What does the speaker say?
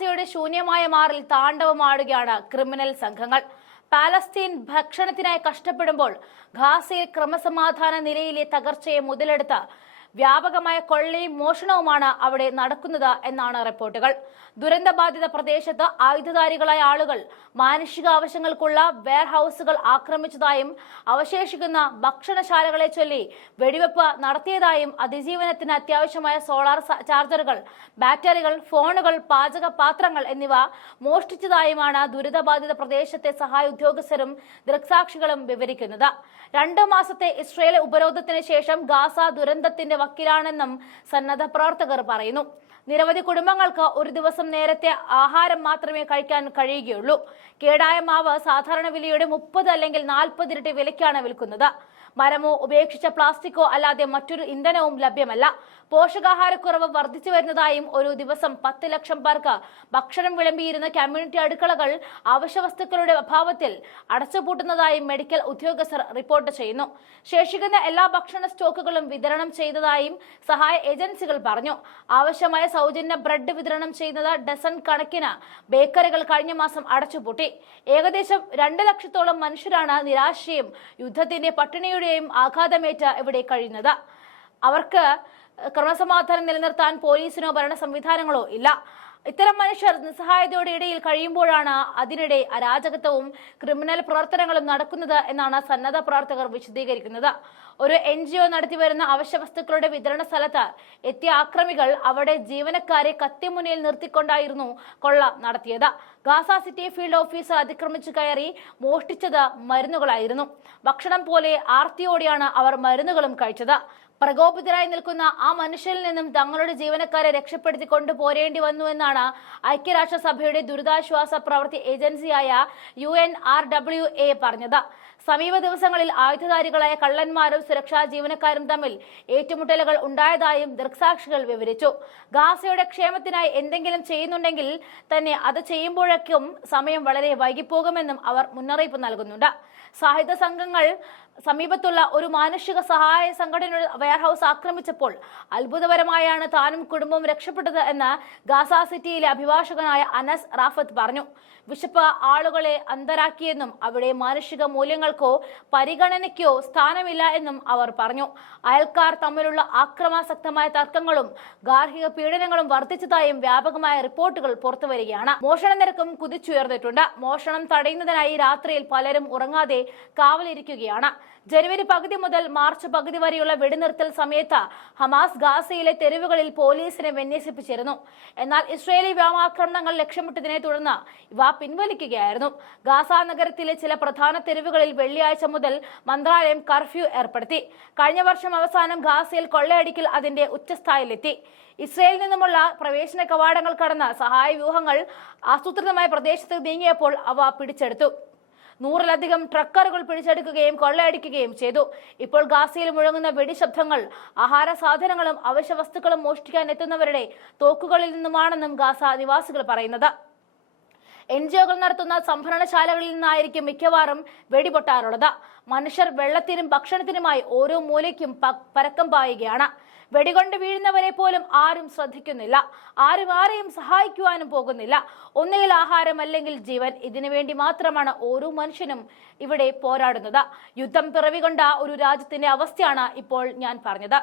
ഗാസയുടെ ശൂന്യമായ മാറിൽ താണ്ഡവമാടുകയാണ് ക്രിമിനൽ സംഘങ്ങൾ. പാലസ്തീൻ ഭക്ഷണത്തിനായി കഷ്ടപ്പെടുമ്പോൾ ഗാസയിൽ ക്രമസമാധാന നിലയിലെ തകർച്ചയെ മുതലെടുത്ത് വ്യാപകമായ കൊള്ളയും മോഷണവുമാണ് അവിടെ നടക്കുന്നത് എന്നാണ് റിപ്പോർട്ടുകൾ. ദുരന്തബാധിത പ്രദേശത്ത് ആയുധധാരികളായ ആളുകൾ മാനുഷിക ആവശ്യങ്ങൾക്കുള്ള വെയർഹൌസുകൾ ആക്രമിച്ചതായും അവശേഷിക്കുന്ന ഭക്ഷണശാലകളെ ചൊല്ലി വെടിവെപ്പ് നടത്തിയതായും അതിജീവനത്തിന് അത്യാവശ്യമായ സോളാർ ചാർജറുകൾ, ബാറ്ററികൾ, ഫോണുകൾ, പാചക പാത്രങ്ങൾ എന്നിവ മോഷ്ടിച്ചതായുമാണ് ദുരിതബാധിത പ്രദേശത്തെ സഹായ ഉദ്യോഗസ്ഥരും ദൃക്സാക്ഷികളും വിവരിക്കുന്നത്. 2 മാസത്തെ ഇസ്രയേൽ ഉപരോധത്തിന് ശേഷം ഗാസ ദുരന്തത്തിന്റെ വക്കിലാണെന്നും സന്നദ്ധ പ്രവർത്തകർ പറയുന്നു. നിരവധി കുടുംബങ്ങൾക്ക് ഒരു ദിവസം നേരത്തെ ആഹാരം മാത്രമേ കഴിക്കാൻ കഴിയുകയുള്ളൂ. കേടായ മാവ് സാധാരണ വിലയുടെ 30 അല്ലെങ്കിൽ 40 ഇരട്ടി വിലയ്ക്കാണ് വിൽക്കുന്നത്. മരമോ ഉപേക്ഷിച്ച പ്ലാസ്റ്റിക്കോ അല്ലാതെ മറ്റൊരു ഇന്ധനവും ലഭ്യമല്ല. പോഷകാഹാരക്കുറവ് വർദ്ധിച്ചു വരുന്നതായും ഒരു ദിവസം 10 ലക്ഷം പേർക്ക് ഭക്ഷണം വിളമ്പിയിരുന്ന കമ്മ്യൂണിറ്റി അടുക്കളകൾ അവശ്യവസ്തുക്കളുടെ അഭാവത്തിൽ അടച്ചുപൂട്ടുന്നതായും മെഡിക്കൽ ഉദ്യോഗസ്ഥർ റിപ്പോർട്ട് ചെയ്യുന്നു. ശേഷിക്കുന്ന എല്ലാ ഭക്ഷണ സ്റ്റോക്കുകളും വിതരണം ചെയ്തതായും സഹായ ഏജൻസികൾ പറഞ്ഞു. ആവശ്യമായ സൗജന്യ ബ്രെഡ് വിതരണം ചെയ്യുന്നത് ഡസൻ കണക്കിന് ബേക്കറികൾ കഴിഞ്ഞ മാസം അടച്ചുപൂട്ടി. ഏകദേശം 2 ലക്ഷത്തോളം മനുഷ്യരാണ് നിരാശയും യുദ്ധത്തിന്റെ പട്ടിണിയുടെയും ആഘാതമേറ്റ് ഇവിടെ കഴിയുന്നത്. അവർക്ക് ക്രമസമാധാനം നിലനിർത്താൻ പോലീസിനോ ഭരണ സംവിധാനങ്ങളോ ഇല്ല. ഇത്തരം മനുഷ്യർ നിസ്സഹായതയുടെ ഇടയിൽ കഴിയുമ്പോഴാണ് അതിനിടെ അരാജകത്വവും ക്രിമിനൽ പ്രവർത്തനങ്ങളും നടക്കുന്നത് എന്നാണ് സന്നദ്ധ പ്രവർത്തകർ വിശദീകരിക്കുന്നത്. ഒരു NGO നടത്തിവരുന്ന അവശ്യവസ്തുക്കളുടെ വിതരണ സ്ഥലത്ത് എത്തിയ ആക്രമികൾ അവിടെ ജീവനക്കാരെ കത്തിമുനയിൽ നിർത്തിക്കൊണ്ടായിരുന്നു കൊള്ള നടത്തിയത്. ഗാസ സിറ്റി ഫീൽഡ് ഓഫീസർ അതിക്രമിച്ചു കയറി മോഷ്ടിച്ചത് മരുന്നുകളായിരുന്നു. ഭക്ഷണം പോലെ ആർത്തിയോടെയാണ് അവർ മരുന്നുകളും കഴിച്ചത്. പ്രകോപിതരായി നിൽക്കുന്ന ആ മനുഷ്യരിൽ നിന്നും തങ്ങളുടെ ജീവനക്കാരെ രക്ഷപ്പെടുത്തി കൊണ്ടുപോരേണ്ടി വന്നുവെന്നാണ് ഐക്യരാഷ്ട്രസഭയുടെ ദുരിതാശ്വാസ പ്രവൃത്തി ഏജൻസിയായ UNRWA പറഞ്ഞത്. സമീപ ദിവസങ്ങളിൽ ആയുധധാരികളായ കള്ളന്മാരും സുരക്ഷാ ജീവനക്കാരും തമ്മിൽ ഏറ്റുമുട്ടലുകൾ ഉണ്ടായതായും ദൃക്സാക്ഷികൾ വിവരിച്ചു. ഗാസയുടെ ക്ഷേമത്തിനായി എന്തെങ്കിലും ചെയ്യുന്നുണ്ടെങ്കിൽ തന്നെ അത് ചെയ്യുമ്പോഴേക്കും സമയം വളരെ വൈകിപ്പോകുമെന്നും അവർ മുന്നറിയിപ്പ് നൽകുന്നുണ്ട്. സായുധ സംഘങ്ങൾ സമീപത്തുള്ള ഒരു മാനുഷിക സഹായ സംഘടനയുടെ വെയർഹൌസ് ആക്രമിച്ചപ്പോൾ അത്ഭുതകരമായാണ് താനും കുടുംബവും രക്ഷപ്പെട്ടത് എന്ന് ഗാസ സിറ്റിയിലെ അഭിഭാഷകനായ അനസ് റാഫത്ത് പറഞ്ഞു. വിശപ്പ് ആളുകളെ അന്ധരാക്കിയെന്നും അവിടെ മാനുഷിക മൂല്യങ്ങൾക്കോ പരിഗണനയ്ക്കോ സ്ഥാനമില്ല എന്നും അവർ പറഞ്ഞു. അയൽക്കാർ തമ്മിലുള്ള ആക്രമാസക്തമായ തർക്കങ്ങളും ഗാർഹിക പീഡനങ്ങളും വർദ്ധിച്ചതായും വ്യാപകമായ റിപ്പോർട്ടുകൾ പുറത്തുവരികയാണ്. മോഷണ നിരക്കും കുതിച്ചുയർന്നിട്ടുണ്ട്. മോഷണം തടയുന്നതിനായി രാത്രിയിൽ പലരും ഉറങ്ങാതെ കാവലിരിക്കുകയാണ്. ജനുവരി പകുതി മുതൽ മാർച്ച് പകുതി വരെയുള്ള വെടിനിർത്തൽ സമയത്ത് ഹമാസ് ഗാസയിലെ തെരുവുകളിൽ പോലീസിനെ വിന്യസിപ്പിച്ചിരുന്നു. എന്നാൽ ഇസ്രയേലി വ്യോമാക്രമണങ്ങൾ ലക്ഷ്യമിട്ടതിനെ തുടർന്ന് ഇവ പിൻവലിക്കുകയായിരുന്നു. ഗാസ നഗരത്തിലെ ചില പ്രധാന തെരുവുകളിൽ വെള്ളിയാഴ്ച മുതൽ മന്ത്രാലയം കർഫ്യൂ ഏർപ്പെടുത്തി. കഴിഞ്ഞ വർഷം അവസാനം ഗാസയിൽ കൊള്ളയടിക്കൽ അതിന്റെ ഉച്ചസ്ഥായിലെത്തി. ഇസ്രയേലിൽ നിന്നുമുള്ള പ്രവേശന കവാടങ്ങൾ കടന്ന് സഹായ വ്യൂഹങ്ങൾ ആസൂത്രിതമായ പ്രദേശത്ത് നീങ്ങിയപ്പോൾ അവ പിടിച്ചെടുത്തു. 100-ലധികം ട്രക്കറുകൾ പിടിച്ചെടുക്കുകയും കൊള്ളയടിക്കുകയും ചെയ്തു. ഇപ്പോൾ ഗാസയിൽ മുഴങ്ങുന്ന വെടിശബ്ദങ്ങൾ ആഹാര സാധനങ്ങളും അവശ്യ വസ്തുക്കളും മോഷ്ടിക്കാൻ എത്തുന്നവരുടെ തോക്കുകളിൽ നിന്നുമാണെന്നും ഗാസ നിവാസികൾ പറയുന്നത്. NGOകൾ നടത്തുന്ന സംഭരണശാലകളിൽ നിന്നായിരിക്കും മിക്കവാറും വെടിപൊട്ടാറുള്ളത്. മനുഷ്യർ വെള്ളത്തിനും ഭക്ഷണത്തിനുമായി ഓരോ മൂലയ്ക്കും പരക്കം പായുകയാണ്. വെടികൊണ്ട് വീഴുന്നവരെ പോലും ആരും ശ്രദ്ധിക്കുന്നില്ല. ആരെയും സഹായിക്കുവാനും പോകുന്നില്ല. ഒന്നുകിൽ ആഹാരം അല്ലെങ്കിൽ ജീവൻ. ഇതിനു വേണ്ടി മാത്രമാണ് ഓരോ മനുഷ്യനും ഇവിടെ പോരാടുന്നത്. യുദ്ധം പിറവികൊണ്ട ഒരു രാജ്യത്തിന്റെ അവസ്ഥയാണ് ഇപ്പോൾ ഞാൻ പറഞ്ഞത്.